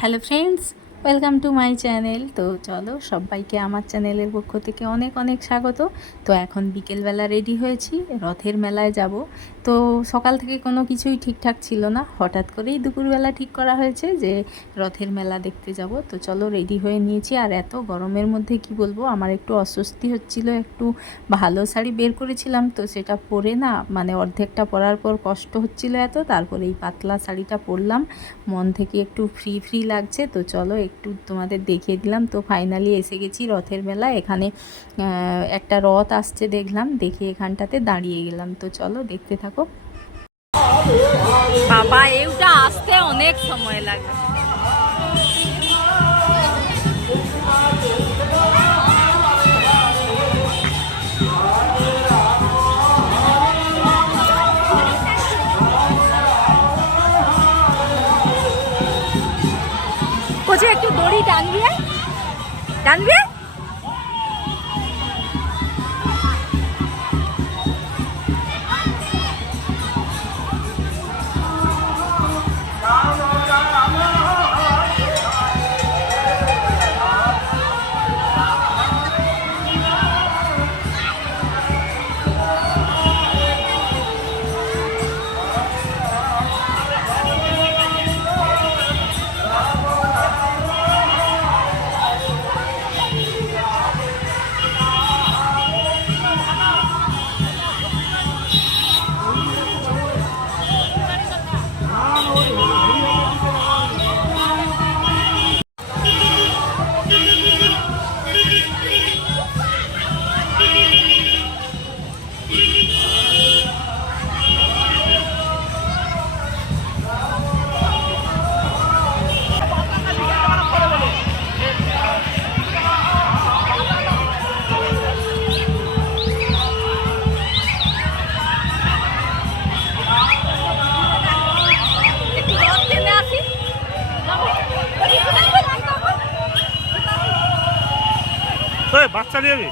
Hello friends, welcome to my channel. তো চলো, সবাইকে আমার চ্যানেলের পক্ষ থেকে অনেক অনেক স্বাগত। তো এখন বিকেলবেলা রেডি হয়েছি, রথের মেলায় যাব। তো সকাল থেকে কোনো কিছুই ঠিকঠাক ছিল না, হঠাৎ করেই দুপুরবেলা ঠিক করা হয়েছে যে রথের মেলা দেখতে যাব। তো চলো, রেডি হয়ে নিয়েছি। আর এত গরমের মধ্যে কি বলবো, আমার একটু অস্বস্তি হচ্ছিল। একটু ভালো শাড়ি বের করেছিলাম, তো সেটা পরে না মানে অর্ধেকটা পরার পর কষ্ট হচ্ছিল এত, তারপরে এই পাতলা শাড়িটা পরলাম, মন থেকে একটু ফ্রি ফ্রি লাগছে। তো চলো একটু তোমাদের দেখিয়ে দিলাম। তো ফাইনালি এসে গেছি রথের মেলা। এখানে একটা রথ আসছে দেখলাম, দেখে এখানটাতে দাঁড়িয়ে গেলাম। তো চলো দেখতে থাকো। বাবা, এইটা আসতে অনেক সময় লাগে। কোচে একটু দড়ি টানবি, টানবি। বাচ্চা নিয়ে যাবি?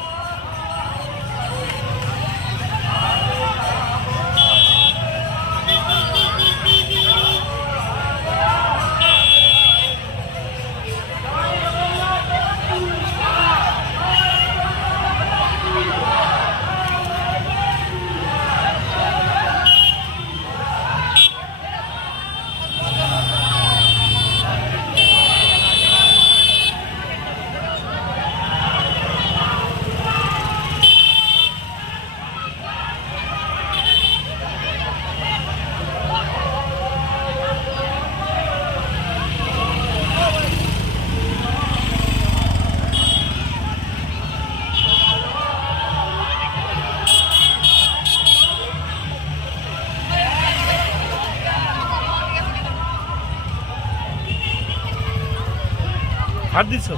হাত দিছ?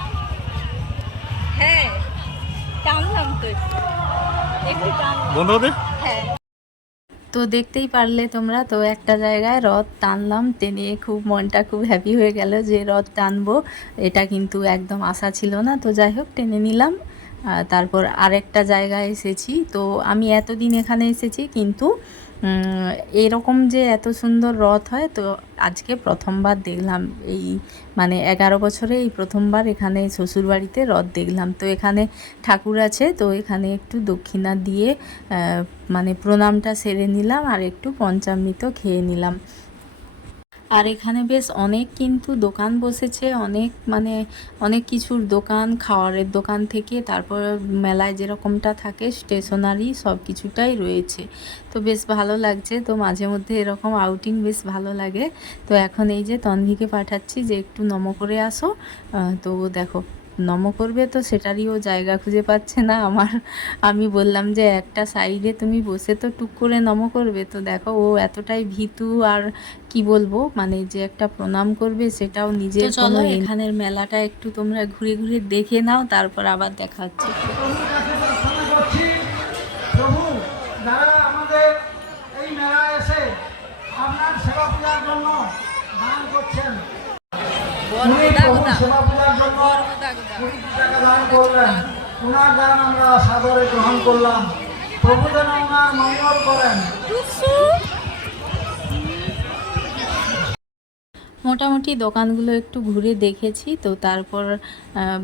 হ্যাঁ, টানলাম তো একটু বন্ধ দে। হ্যাঁ, তো দেখতেই পারলে তোমরা। তো একটা জায়গায় রথ টানলাম, টেনে খুব মনটা খুব হ্যাপি হয়ে গেল যে রথ টানবো। এটা কিন্তু একদম আশা ছিল না। তো যাই হোক, টেনে নিলাম। তারপর আরেকটা জায়গায় এসেছি। তো আমি এতদিন এখানে এসেছি, কিন্তু এরকম যে এত সুন্দর রথ হয়, তো আজকে প্রথমবার দেখলাম। এই মানে 11 বছরে এই প্রথমবার এখানে শ্বশুরবাড়িতে রথ দেখলাম। তো এখানে ঠাকুর আছে, তো এখানে একটু দক্ষিণা দিয়ে মানে প্রণামটা সেরে নিলাম, আর একটু পঞ্চামৃত খেয়ে নিলাম। আর এখানে বেশ অনেক কিন্তু দোকান বসেছে, অনেক মানে অনেক কিছুর দোকান, খাওয়ারের দোকান থেকে তারপর মেলায় যেরকমটা থাকে স্টেশনারি সব কিছুটাই রয়েছে। তো বেশ ভালো লাগছে। তো মাঝে মধ্যে এরকম আউটিং বেশ ভালো লাগে। তো এখন এই যে তন্ভিকে পাঠাচ্ছি যে একটু নমো করে আসো। তো দেখো, নমো করবে, তো সেটারইও জায়গা খুঁজে পাচ্ছে না আমার। আমি বললাম যে একটা সাইডে তুমি বসে তো টুক করে নমো করবে। তো দেখো, ও এতটাই ভীতু, আর কি বলবো, মানে যে একটা প্রণাম করবে সেটাও নিজের। চলো, এখানের মেলাটা একটু তোমরা ঘুরে ঘুরে দেখে নাও, তারপর আবার দেখা হচ্ছে। প্রভু, যারা আমাদের এই মেলায় এসে আপনার সেবা পূজার জন্য দান করছেন, সেবা পূজার জন্য 20 টাকা দান করলেন, ওনার দান আমরা সাদরে গ্রহণ করলাম। প্রভু যেন ওনার মঙ্গল করেন। মোটামুটি দোকানগুলো একটু ঘুরে দেখেছি। তো তারপর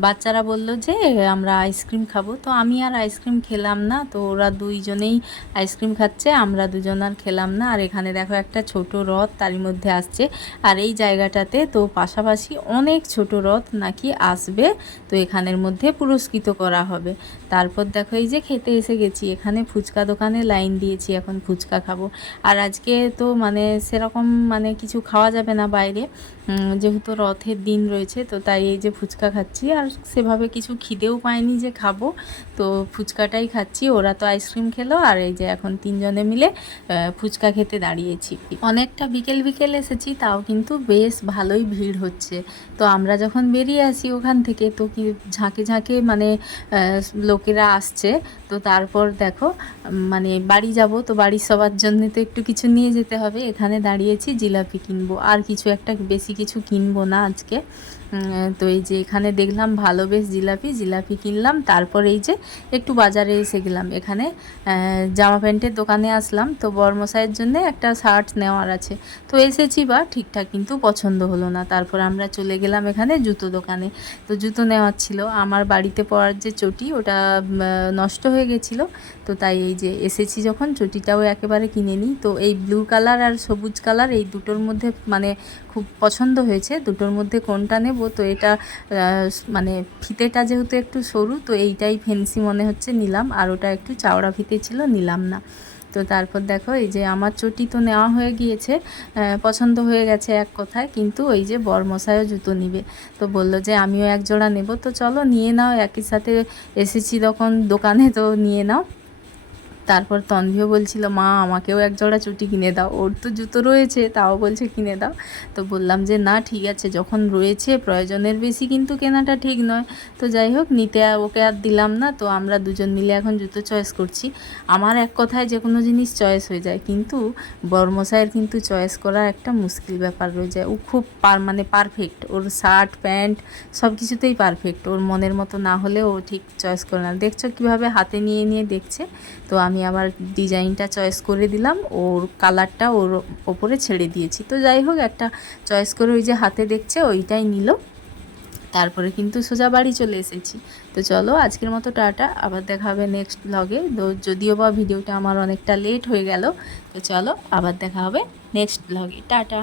বাচ্চারা বলল যে আমরা আইসক্রিম খাবো, তো আমি আর আইসক্রিম খেলাম না। তো ওরা দুইজনেই আইসক্রিম খাচ্ছে, আমরা দুজন আর খেলাম না। আর এখানে দেখো একটা ছোট রথ তারই মধ্যে আসছে। আর এই জায়গাটাতে তো পাশাপাশি অনেক ছোট রথ নাকি আসবে, তো এখানের মধ্যে পুরস্কৃত করা হবে। তারপর দেখো এই যে খেতে এসে গেছি, এখানে ফুচকা দোকানে লাইন দিয়েছি, এখন ফুচকা খাবো। আর আজকে তো মানে সেরকম মানে কিছু খাওয়া যাবে না বাইরে, যেহেতু রথের দিন রয়েছে, তো তাই এই যে ফুচকা খাচ্ছি। আর সেভাবে কিছু খিদেও পাইনি যে খাবো, তো ফুচকাটাই খাচ্ছি। ওরা তো আইসক্রিম খেলো, আর এই যে এখন তিনজনে মিলে ফুচকা খেতে দাঁড়িয়েছি। অনেকটা বিকেল বিকেল এসেছি, তাও কিন্তু বেশ ভালোই ভিড় হচ্ছে। তো আমরা যখন বেরিয়ে আসি ওখান থেকে, তো কি ঝাঁকে ঝাঁকে মানে লোকেরা আসছে। তো তারপর দেখো মানে বাড়ি যাব, তো বাড়ির সবার জন্য তো একটু কিছু নিয়ে যেতে হবে। এখানে দাঁড়িয়েছি জিলাপি কিনবো, আর কিছু একটা বেশি কিছু কিনবো না আজকে। তো এই যে এখানে দেখলাম ভালো বেশ জিলাপি কিনলাম। তারপর এই যে একটু বাজারে এসে গেলাম, এখানে জামা প্যান্টের দোকানে আসলাম। তো বরমশাইয়ের জন্য একটা শার্ট নেওয়ার আছে, তো এসেছি বা ঠিকঠাক কিন্তু পছন্দ হলো না। তারপর আমরা চলে গেলাম এখানে জুতো দোকানে, তো জুতো নেওয়ার ছিল। আমার বাড়িতে পরার যে চটি ওটা নষ্ট হয়ে গেছিলো, তো তাই এই যে এসেছি যখন চটিটাও একেবারে কিনে নিই। তো এই ব্লু কালার আর সবুজ কালার এই দুটোর মধ্যে মানে খুব পছন্দ হয়েছে, দুটোর মধ্যে কোনটা নেব। তো এটা মানে ফিতেটা যেহেতু একটু সরু, তো এইটাই ফেন্সি মনে হচ্ছে, নিলাম। আর ওটা একটু চাওড়া ফিতে ছিল, নিলাম না। তো তারপর দেখো এই যে আমার চটি তো নেওয়া হয়ে গিয়েছে, পছন্দ হয়ে গেছে এক কথায়। কিন্তু ওই যে বরমশাইও জুতো নিবে, তো বললো যে আমিও এক জোড়া নেব, তো চলো নিয়ে নাও, একই সাথে এসেছি তখন দোকানে, তো নিয়ে নাও। তারপর তন্ভিও বলছিল মা আমাকেও এক জোড়া চটি কিনে দাও, ওর তো জুতো রয়েছে তাও বলছে কিনে দাও। তো বললাম যে না ঠিক আছে, যখন রয়েছে প্রয়োজনের বেশি কিন্তু কেনাটা ঠিক নয়। তো যাই হোক নিতে ওকে আর দিলাম না। তো আমরা দুজন মিলে এখন জুতো চয়েস করছি। আমার এক কথায় যে কোনো জিনিস চয়েস হয়ে যায়, কিন্তু বরমশাইয়ের কিন্তু চয়েস করার একটা মুশকিল ব্যাপার রয়ে যায়। ও খুব মানে পারফেক্ট, ওর শার্ট প্যান্ট সব কিছুতেই পারফেক্ট। ওর মনের মতো না হলে ও ঠিক চয়েস করে না। দেখছো কীভাবে হাতে নিয়ে নিয়ে দেখছে। তো আমি আবার ডিজাইনটা চয়েস করে দিলাম, ওর কালারটা ওর ওপরে ছেড়ে দিয়েছি। তো যাই হোক একটা চয়েস করে ওই যে হাতে দেখছে ওইটাই নিল। তারপরে কিন্তু সোজা বাড়ি চলে এসেছি। তো চলো আজকের মতো টাটা, আবার দেখা হবে নেক্সট ব্লগে। তো যদিও বা ভিডিওটা আমার অনেকটা লেট হয়ে গেল, তো চলো আবার দেখা হবে নেক্সট ব্লগে, টাটা।